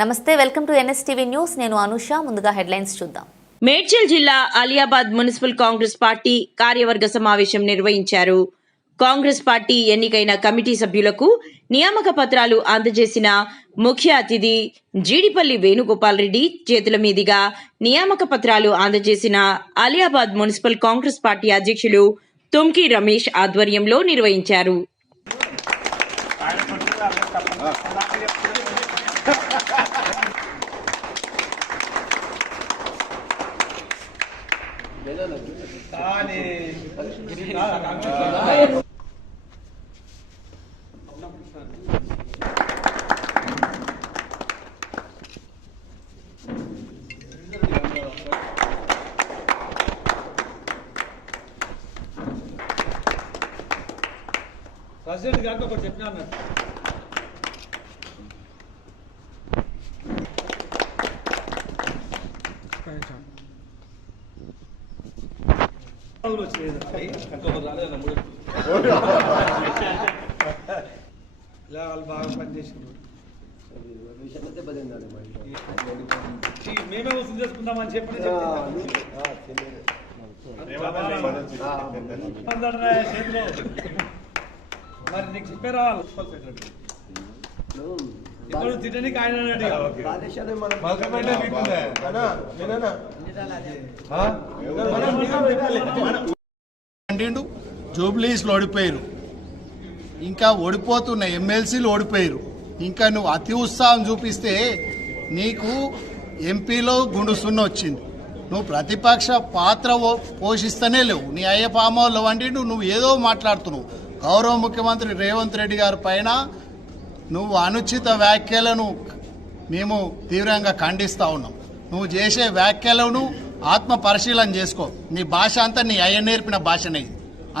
నమస్తే, welcome to NSTV news. నేను అనుష. ముందుగా హెడ్లైన్స్ చూద్దాం. మేడ్చల్ జిల్లా అలియాబాద్ మున్సిపల్ కాంగ్రెస్ పార్టీ కార్యవర్గ సమావేశం నిర్వహించారు. కాంగ్రెస్ పార్టీ ఎన్నికైన కమిటీ సభ్యులకు నియామక పత్రాలు అందజేసిన ముఖ్య అతిథి జీడిపల్లి వేణుగోపాల్ రెడ్డి చేతుల మీదుగా నియామక పత్రాలు అందజేసిన అలియాబాద్ మున్సిపల్ కాంగ్రెస్ పార్టీ అధ్యక్షులు తుమ్కి రమేష్ ఆధ్వర్యంలో నిర్వహించారు. ప్రెసిడెంట్ గారికి ఒకటి చెప్పినా ఇలా వాళ్ళు బాగా పనిచేసినారు. మేమే వసూలు చేసుకుందామని చెప్పి చేతిలో మరి నీకు చెప్పే రావాలి. ఇప్పుడు తిట్టడానికి ఆయన జూబ్లీస్లో ఓడిపోయారు, ఇంకా ఓడిపోతున్న ఎమ్మెల్సీలు ఓడిపోయారు. ఇంకా నువ్వు అతి ఉత్సాహం చూపిస్తే నీకు ఎంపీలో గుండు సున్న వచ్చింది. నువ్వు ప్రతిపక్ష పాత్ర పోషిస్తూనే లేవు. నీ అయ్య పామోళ్ళు వంటి నువ్వు ఏదో మాట్లాడుతున్నావు. గౌరవ ముఖ్యమంత్రి రేవంత్ రెడ్డి గారి పైన నువ్వు అనుచిత వ్యాఖ్యలను మేము తీవ్రంగా ఖండిస్తూ ఉన్నాం. నువ్వు చేసే వ్యాఖ్యలను ఆత్మ పరిశీలన చేసుకో. నీ భాష అంతా నీ అయ్య నేర్పిన భాషనే.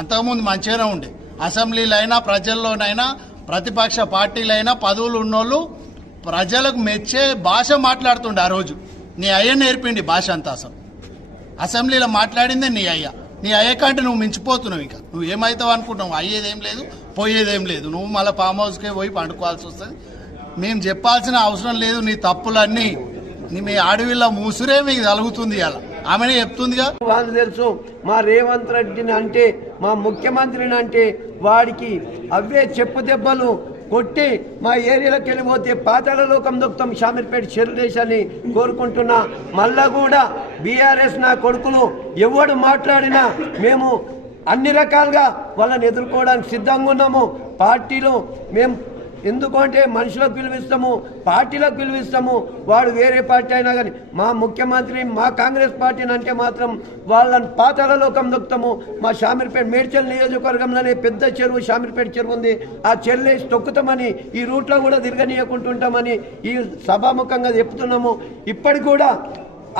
అంతకుముందు మంచిగానే ఉండే. అసెంబ్లీలైనా ప్రజల్లోనైనా ప్రతిపక్ష పార్టీలైనా పదవులు ఉన్నోళ్ళు ప్రజలకు మెచ్చే భాష మాట్లాడుతుండే. ఆ రోజు నీ అయ్య నేర్పిండి భాష అంతా. అసలు అసెంబ్లీలో మాట్లాడిందే నీ అయ్య. నీ అయ్య కంటే నువ్వు మించిపోతున్నావు. ఇంకా నువ్వు ఏమవుతావు అనుకుంటున్నావు? అయ్యేదేం లేదు, పోయేదేం లేదు. నువ్వు మళ్ళీ ఫామ్ హౌస్కే పోయి పండుకోవాల్సి వస్తుంది. మేము చెప్పాల్సిన అవసరం లేదు. నీ తప్పులన్నీ మీ అడవిలో ముసురే మీకు కలుగుతుంది. అలా ఆమెనే చెప్తుందిగా. వాళ్ళు తెలుసు మా రేవంత్ రెడ్డిని అంటే, మా ముఖ్యమంత్రిని అంటే వాడికి అవే చెప్పు దెబ్బలు కొట్టి మా ఏరియాలోకి వెళ్ళిపోతే పాతాళ లోకం దొక్కుతాం. షామీర్పేట చెరుదేశాన్ని కోరుకుంటున్నా. మళ్ళా కూడా బీఆర్ఎస్ నా కొడుకులు ఎవడు మాట్లాడినా మేము అన్ని రకాలుగా వాళ్ళని ఎదుర్కోవడానికి సిద్ధంగా ఉన్నాము. పార్టీలో మేము ఎందుకంటే మనుషులకు పిలువిస్తాము, పార్టీలకు పిలువిస్తాము. వాడు వేరే పార్టీ అయినా కానీ మా ముఖ్యమంత్రి మా కాంగ్రెస్ పార్టీని అంటే మాత్రం వాళ్ళని పాతాళ లోకం దొక్కుతాము. మా షామీర్పేట మేడ్చల్ నియోజకవర్గంలోనే పెద్ద చెరువు షామీర్పేట చెరువు ఉంది. ఆ చెరువులేసి తొక్కుతామని, ఈ రూట్లో కూడా తిరగనీయకుంటుంటామని ఈ సభాముఖంగా చెప్తున్నాము. ఇప్పటికి కూడా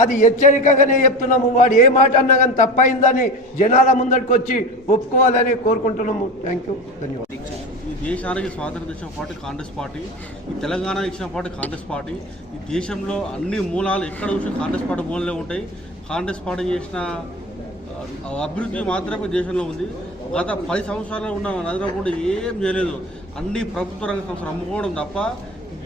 అది హెచ్చరికగానే చెప్తున్నాము. వాడు ఏ మాట అన్నా కానీ తప్పైందని జనాల ముందటికి వచ్చి ఒప్పుకోవాలని కోరుకుంటున్నాము. థ్యాంక్ యూ, ధన్యవాదాలు. ఈ దేశానికి స్వాతంత్రం ఇచ్చిన పార్టీ కాంగ్రెస్ పార్టీ, ఈ తెలంగాణ ఇచ్చిన పార్టీ కాంగ్రెస్ పార్టీ. ఈ దేశంలో అన్ని మూలాలు ఎక్కడ చూసినా కాంగ్రెస్ పార్టీ మూలనే ఉంటాయి. కాంగ్రెస్ పార్టీ చేసిన అభివృద్ధి మాత్రమే దేశంలో ఉంది. గత 10 సంవత్సరాలు ఉన్న నరేంద్ర మోడీ ఏం చేయలేదు. అన్ని ప్రభుత్వ రంగ సంస్థలు అమ్ముకోవడం తప్ప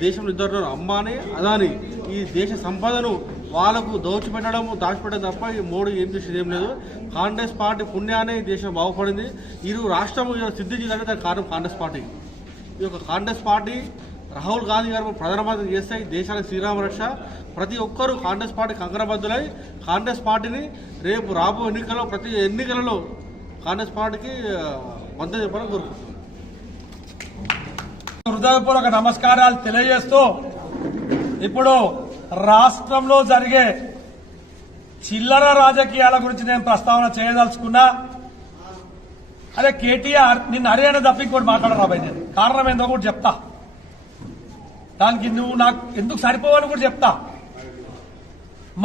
దేశంలో ఇద్దరు అంబానీ, అదానీ ఈ దేశ సంపదను వాళ్ళకు దోచిపెట్టడము, దాచిపెట్టడం తప్ప ఈ మోడీ ఏం చేసేది ఏం లేదు. కాంగ్రెస్ పార్టీ పుణ్యానే ఈ దేశం బాగుపడింది. రాష్ట్రం సిద్ధి చేయాలంటే దానికి కారణం కాంగ్రెస్ పార్టీ. ఈ యొక్క కాంగ్రెస్ పార్టీ రాహుల్ గాంధీ గారు ప్రధానమంత్రి చేస్తే ఈ దేశానికి శ్రీరామ రక్ష. ప్రతి ఒక్కరూ కాంగ్రెస్ పార్టీ కంకణబద్దులై కాంగ్రెస్ పార్టీని రేపు రాబో ఎన్నికల్లో ప్రతి ఎన్నికలలో కాంగ్రెస్ పార్టీకి మద్దతు చెప్పాలని కోరుకుంటున్నాను. హృదయపూర్వక నమస్కారాలు తెలియజేస్తూ, ఇప్పుడు రాష్ట్రంలో జరిగే చిల్లర రాజకీయాల గురించి నేను ప్రస్తావన చేయదలుచుకున్నా. అరే కేటీఆర్, నిన్ను హర్యానా తప్ప ఇంకోటి మాట్లాడరాబాయి. నేను కారణం ఏందో కూడా చెప్తా. దానికి నువ్వు నాకు ఎందుకు సరిపోవని కూడా చెప్తా.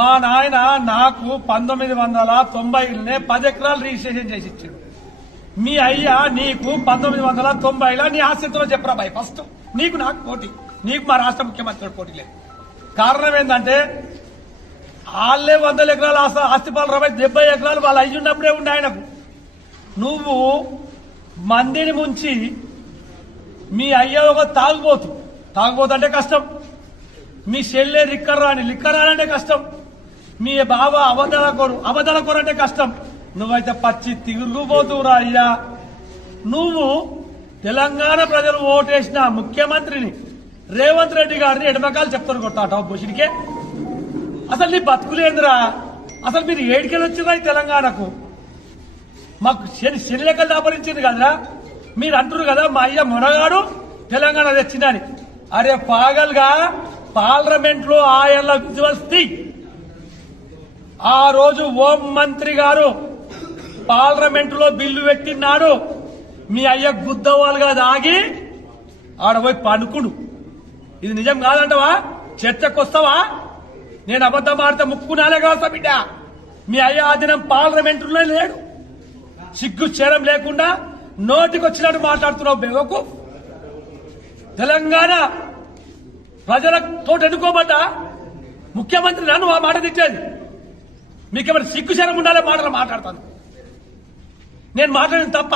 మా నాయన నాకు 1990నే 10 ఎకరాలు రిజిస్ట్రేషన్ చేసి ఇచ్చాడు. మీ అయ్యా నీకు 1990లో నీ ఆస్తిలో చెప్పరా బాయ్. ఫస్ట్ నీకు నాకు పోటీ, నీకు మా రాష్ట్ర ముఖ్యమంత్రి పోటీ లేదు. కారణం ఏంటంటే వాళ్ళే 100 ఎకరాల ఆస్తిపాలు రాబాయి. 70 ఎకరాలు వాళ్ళు అయ్యున్నప్పుడే ఉండే ఆయనకు. నువ్వు మందిని ముంచి మీ అయ్య ఒక తాగుబోతు అంటే కష్టం. మీ చెల్లె లిక్కరానంటే కష్టం, మీ బావ అబద్ధాల కోరంటే కష్టం. నువ్వైతే పచ్చి తిరుగుబోతురా అయ్యా. నువ్వు తెలంగాణ ప్రజలు ఓటేసిన ముఖ్యమంత్రిని రేవంత్ రెడ్డి గారిని ఎడమకాలు చెప్తారు కొట్టాటావు బొషిడికే. అసలు నీ బతుకులేందిరా? అసలు మీరు ఏడికెళ్ళి వచ్చిందా ఈ తెలంగాణకు? మాకు శని లెక్కలు దాపరించింది కదరా. మీరు అంటారు కదా మా అయ్య మునగాడు తెలంగాణ తెచ్చిందని. అరే పాగల్గా పార్లమెంట్ లో ఆయన విజువల్స్ తీ. ఆ రోజు హోం మంత్రి గారు పార్లమెంట్ లో బిల్లు పెట్టినాడు. మీ అయ్య గుద్దవాలుగా దాగి ఆడపోయి పండుకుడు. ఇది నిజం కాదంటవా? చర్చకు వస్తావా? నేను అబద్ధం ఆడితే ముక్కునాలే కావస్తా బిడ్డ. మీ అయ్య ఆ దినం పార్లమెంటులో లేడు. సిగ్గు చేరం లేకుండా నోటికొచ్చినట్టు మాట్లాడుతున్నావు బేవకు. తెలంగాణ ప్రజలతో ఎన్నుకోబడ్డ ముఖ్యమంత్రి నన్ను ఆ మాట తిట్టేది. మీకేమైనా సిగ్గు చేరం ఉండాలే మాటలు మాట్లాడతాను. నేను మాట్లాడిన తప్ప